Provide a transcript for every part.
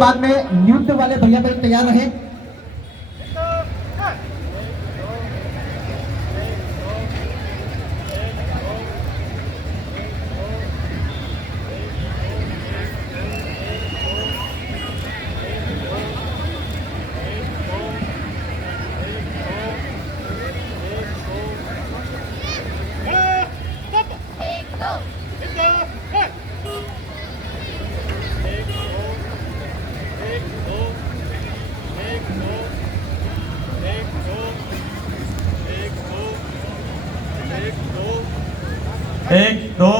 बाद में नृत्य वाले भैया भाई तैयार रहे। एक दो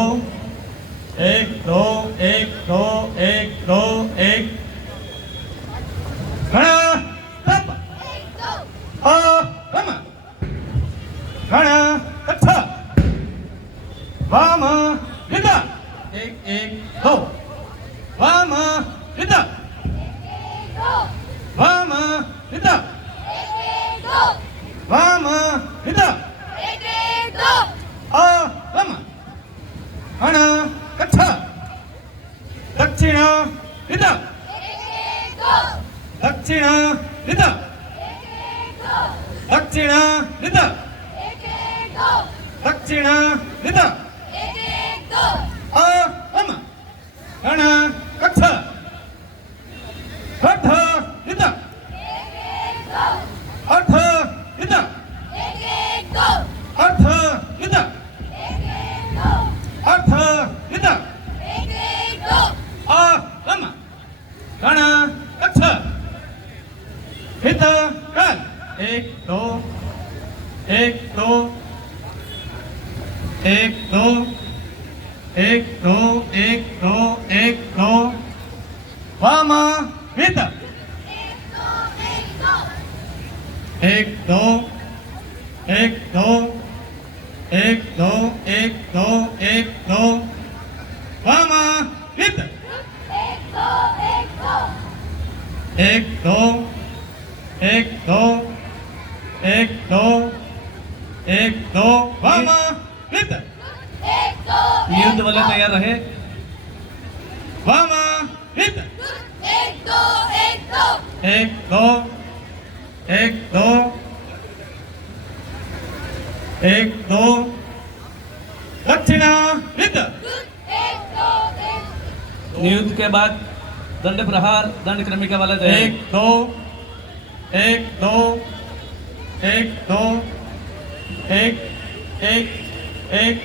एक दो एक दो एक दो एक घणा तप रम घणा कथा वाम विदा एक एक दो वाम विदा वाम विदा वाम विदा रम हण कथा दक्षिण विद दक्षिण विद दक्षिण विद दक्षिण विद रम हण कथा हठ विद हठ विद हठ विद अर्थ विद रम गण कच्छ हित काल एक दो एक दो एक दो एक दो एक दो एक दो वाम विद एक दो एक दो एक दो एक दो एक दो वाम विद एक दो एक दो एक दो एक दो वाम विद नृत्य वाले तैयार रहे। वाम विद एक दो एक दो एक दो एक दो एक दो दक्षिण विद नृत्य के बाद दंड प्रहार दंड क्रमिका वाला एक दो एक दो एक दो एक एक एक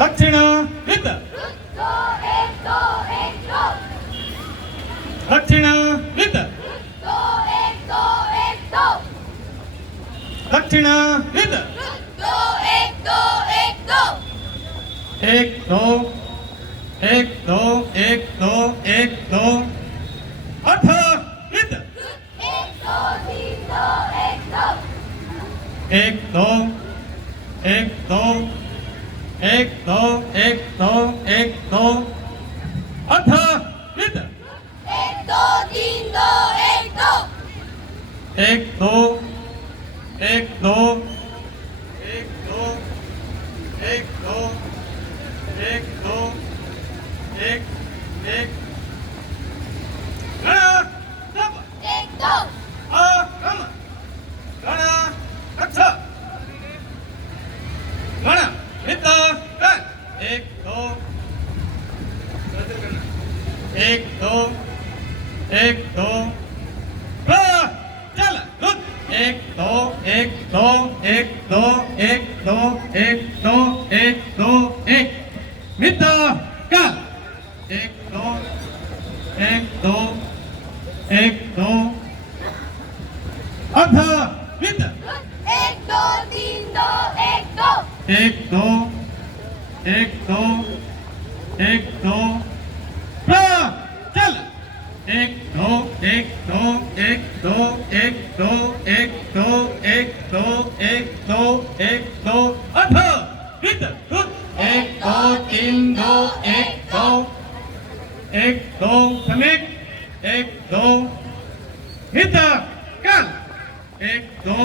दक्षिण विद दक्षिण विद दक्षिण विद एक दो एक दो एक दो एक दो अठ विद एक दो एक दो एक दो एक दो एक दो अठ विद एक दो एक दो एक दो एक दो एक दो एक दो एक एक गण तप रम गण कच्छ गण विद एक दो एक दो एक दो चल एक दो एक दो एक दो एक दो एक दो एक दो एक विद काल एक दो एक दो एक दो अध विद एक दो एक दो एक दो एक दो एक दो चल एक दो एक दो एक दो एक दो एक दो एक दो एक दो एक दो अठ विद एक दो तीन दो एक दो एक दो समेत एक दो विद काल एक दो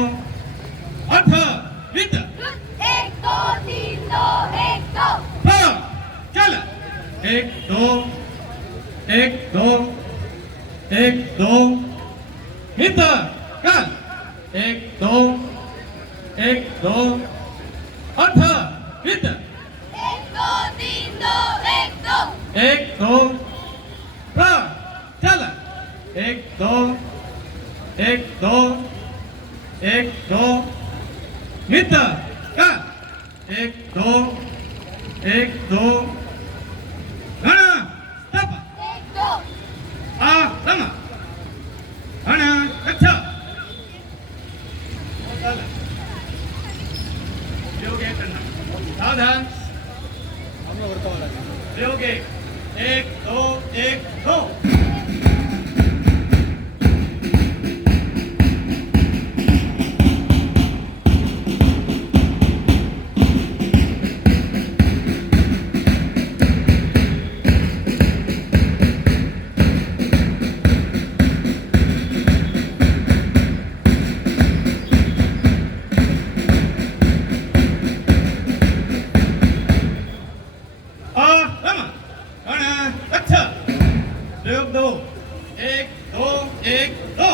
अठ विद एक दो चल एक दो एक दो हित काल एक दो अठ हित एक दो तीन दो एक दो प्र चल एक दो हित काल एक दो गण तप एक दो आ रम गण गच्छ योगे करना सावधान योगे एक दो रम गण गच्छ प्रयोग दो एक दो